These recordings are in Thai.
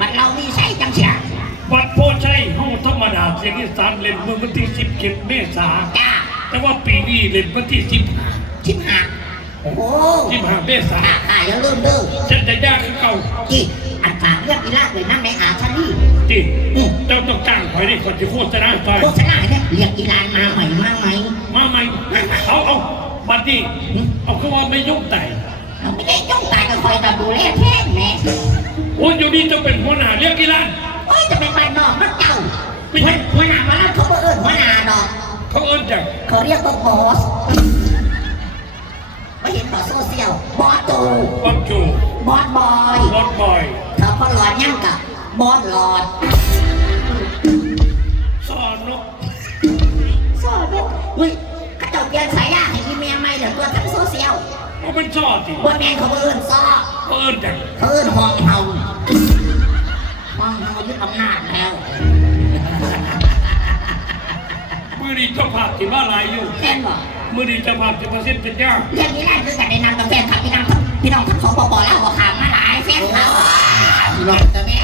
มันเรามีใส่จังเสียวัดโพชัยห้องธรรมดาเสียงอีสานเล่นเมื่อวันที่สิบเจ็ดเมษาจ้าแต่ว่าปีนี้เล่นวันที่สิบชิบหาโอ้สิบห้าเมษาข้าอย่าลืมเด้อฉันจะยากขึ้นเก่าที่อันฝากเรื่องอีลากเลยนั่งในอาชันนี่ที่อืมเจ้าต้องจ้างคอยนี่คนจะโฆษณาไปโฆษณาเนี่ยเรียกอีลานมาใหม่มาไหมมาไหมเอาเอาบัดนี้เอาคือว่าไม่ยุ่งแต่ เราไม่ได้จ้องตายกับคอยแบบดูแลแท้แม่โอ้ยอยู่นี่จะเป็นหัวหน้าเรียกกีฬาโอ้ยจะเป็นบ้านนอกนักเจ้าหัวหัวหน้ามาแล้วเขาก็เอิ้นหัวหน้าดอกเขาเอิ้นจากเขาเรียกว่าบอสไม่เห็นต่อโซเชียลบอสโจวัดจูบอสบอยรถบอยเขาก็หลอดย่างกับบอสหลอด ลเอาเป็นซอสิบนแมนเขาก็เอิ้นซอเขาเอิ้นจากเขาเอิ้นห้องเฮาห้องเฮายึดอำนาจแล้วมือดีเจ้าภาพที่บ้านลายอยู่แม่นบอกมือดีเจ้าภาพที่ประสิทธิ์เป็นยากเรื่องนี้แหละคือการแนะนำกับแฟนครับพี่น้องทั้งพี่น้องทั้งสองปปแล้วหัวขามมาหลายแฟนเขาพี่น้องแต่แม่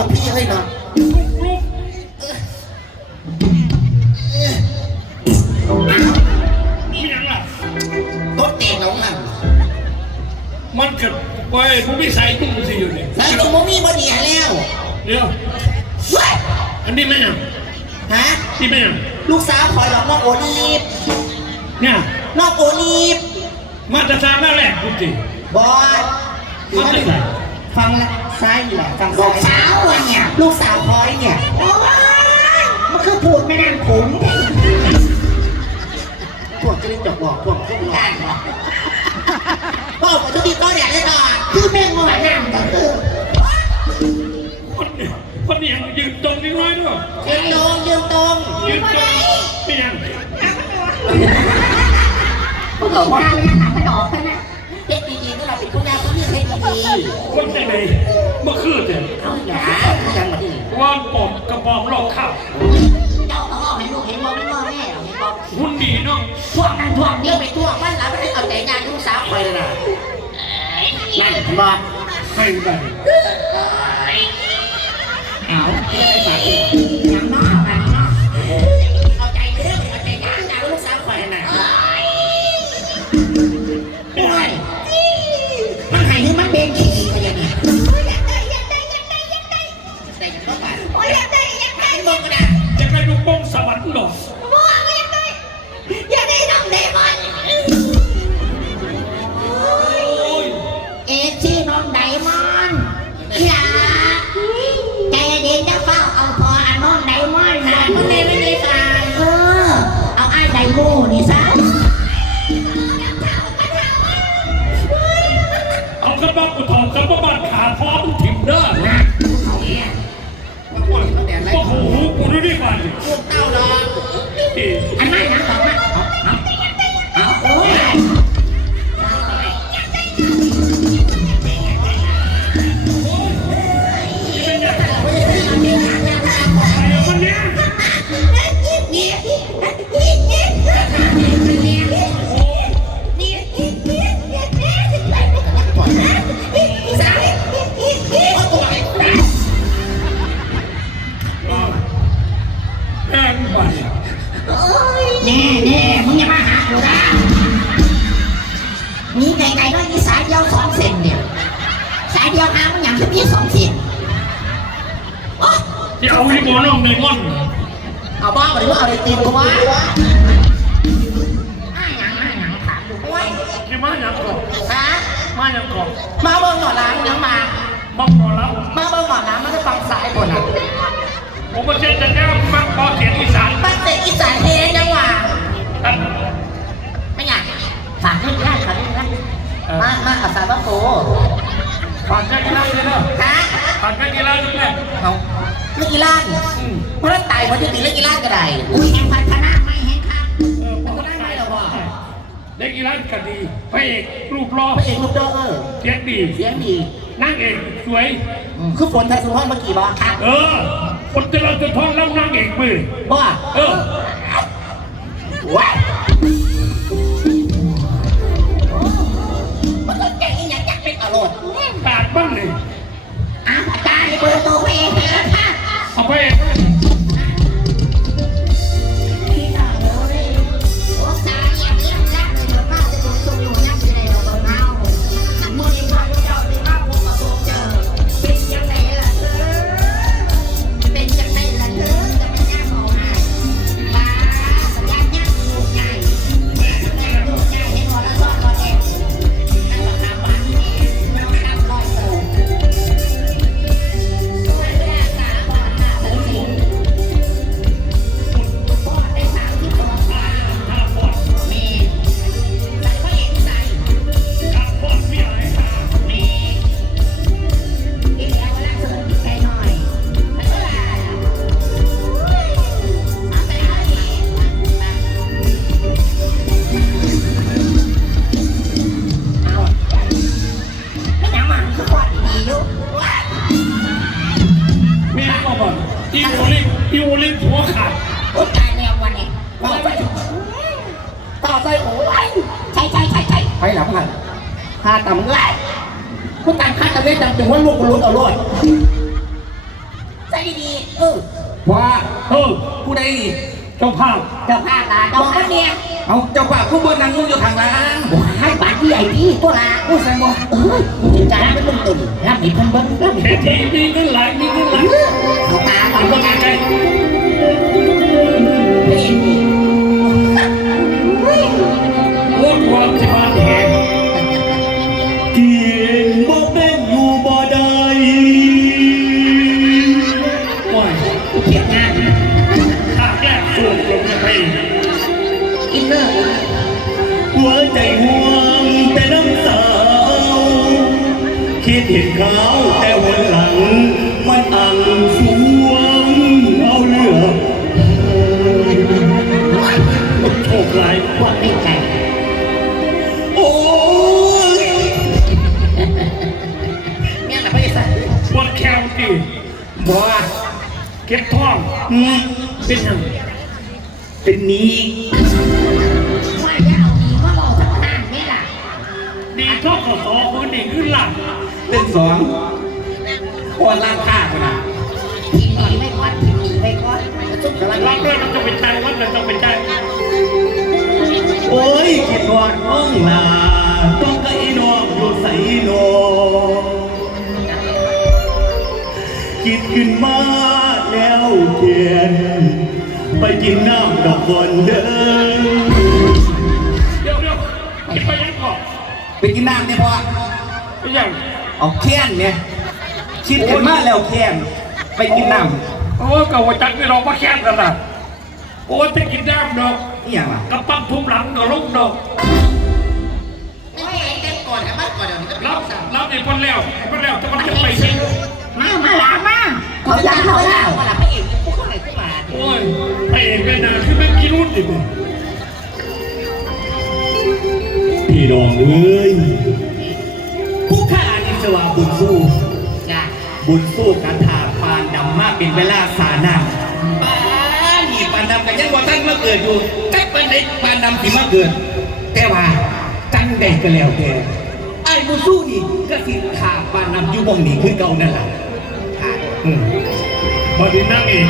พ่อพี่เอ้นะลุกลุกมีอย่างล่ะรถเก่งแล้วนั่นมันเกิดไว้ผู้พิสัยตุ้งสิอยู่เนี่ยใส่ลงมามีบ่ดีแล้วเดี๋ยวเฮ้ยอันนี้ไม่ยังฮะนี่ไม่ยังลูกสาวคอหลอกน้องโอลีฟเนี่ยน้องโอลีฟมาตรฐานแรกแรกคุณจีบอยเขาเป็นฟังและ ซ้ายนี่แหละฟังลูซ้ากยสาวอะเนี่ย ลูกสาวคอยเนี่ย โอ้ยมันคือพูดไม่นั่งผมพวกจะได้จบบอกพวกพวกหลอกได้เหรอพ่อผมจะดีต้อนแดดได้ก่อนคือแม่งหัวนั่งก็คือคนนี้คนนี้ยังยืนตรงนิดน้อยด้วยยืนตรงยืนตรงยืนตรงไม่ยังผู้หญิงว่าเลยนะมันออกไปนะเฮ็ดดีๆก็เราเป็นคุณแม่คุณนี่เฮ็ดดีคนไหนไหนเมื่อคืนเนี่ยเอาอย่าๆยังมาที่นี่ว่านปอมกระบองหลอกข้าวเจ้าต้องเอาให้ลูกเห็นว่าไม่ว่าแม่หรอกเห็นบอกหุ่นดีเนาะพวกนั้นพวกเดี๋นี้ยวไปทั่วบ้านหลังไม่ได้เอาใจงานลูกสาวคอยเลยนะนั่นบอกให้ไปเอา ม่มองกันนะจะไปดูบ้องสวรรค์หรอ เดียวสองเซนเดียวสายเดียวหามึงอย่างที่พี่สองเซนโอ๊ยที่เอาให้บัวน้องในม่อนเอาบ้าไปหรือเอาอะไรตีนกูวะอ้ายหยังอ้ายหยังถามดูโอ้ยที่มาอย่างก่อนฮะมาอย่างก่อนมาเบิ่งหมอน้ำยังมาบังพอแล้วมาเบิ่งหมอน้ำมันจะฟังสายคนอะผมมาเช็ดจะแก้ฟังพอเขียนอีสานปักเตะอีสานเฮยังว่าตัดไม่อยากฝากด้วยนะฝากด้วยนะ มามาอาสาบ้าโตผ่านแค่กีฬาเลยเนาะฮะผ่านแค่กีฬาเลยแม่เอาเล่นกีฬาดิเพราะถ้าตายคนที่ตีเล่นกีฬาก็ได้อุ้ยแห่งพัฒนาไม่แห่งครับเออมันก็ได้ไหมเหรอวะมเด็กอีรันก็ดีพระเอกรูปรอพระเอกลูกโดเออเสียงดีเสียงดีนางเอกสวย คือฝนไทยสุพรรณเมื่อกี้บ่ครับเออคนเจริญจะท้องแล้วนางเอกมือบ่เออาต่ำไล่ผู้การคาดตะเวนจำถึงว่าลูกกระลุนเอารถใส่ดีๆเออว่าเออผู้ใดนี่เจ้าภาพเจ้าภาพลาเจ้าภาพเนี่ยเอาเจ้าป่าผู้บนนางนุ่งอยู่ทางล่างให้บาทที่ใหญ่ที่ตัวละผู้แสงบ่เออถึงการเป็นลุงตุ่นรับมีเพิ่นเบิ้งรับมีเศรเพิ่ษนฐีมีเงินหลายมีเงินหลาย อินเนอร์หัวใจห่วงแต่น้ำสาวคิดเห็นเขา เป็นนี้ว่าจะเอาดีมาบอกสักนานนี่ล่ะดีท้องก็สอคนนี้ขึ้นหลังเป็นสองคนล่างข้าคนน่ะทีหนีไม่ก้อนทีหนีไม่ก้อนซุ่มกำลังรับด้วยมันจะเป็นใจวัดมันจะเป็นใจโอ้ยคิดว่าน้องลา กินน้ำดอกบอนเดินเดี๋ยวเดี๋ยวคิดไปยังก่อนไปกินน้ำเนี่ยพอไปยังเอาแค้นเนี่ยคิดขึ้นมาแล้วแค้นไปกินน้โอ้กับหัวจักนี่เรามาแค่กันนะโอ้จะกินน้ำดอกำนี่อย่างวะกระปั๊มทุ่มหลังกับลูกดอกไม่ใช่เต้นก่อนแต่บ้านก่อนเดี๋ยวนี้ก็รับรับไอ้คนแล้วไอ้คนแล้วจะมันจะไปสิมามาหลามาเขาจะเขาเล่า พี่น้องเอ้ยผู้ข้านิสวาบุญสู้จ้ะบุญสู้กันถาปานดำมากเป็นเวลาสานังปานนี่ปานดำกันยังว่าท่านมาเกิดอยู่จักปานใดปานดำสิมาเกิด แต่ว่าจังใดก็แล้วแต่ไอ้บุญสู้นี่ก็สิขาปานดำอยู่บ่งนี้คือเก่านั่นแหละอืมพอดีนั่งเอก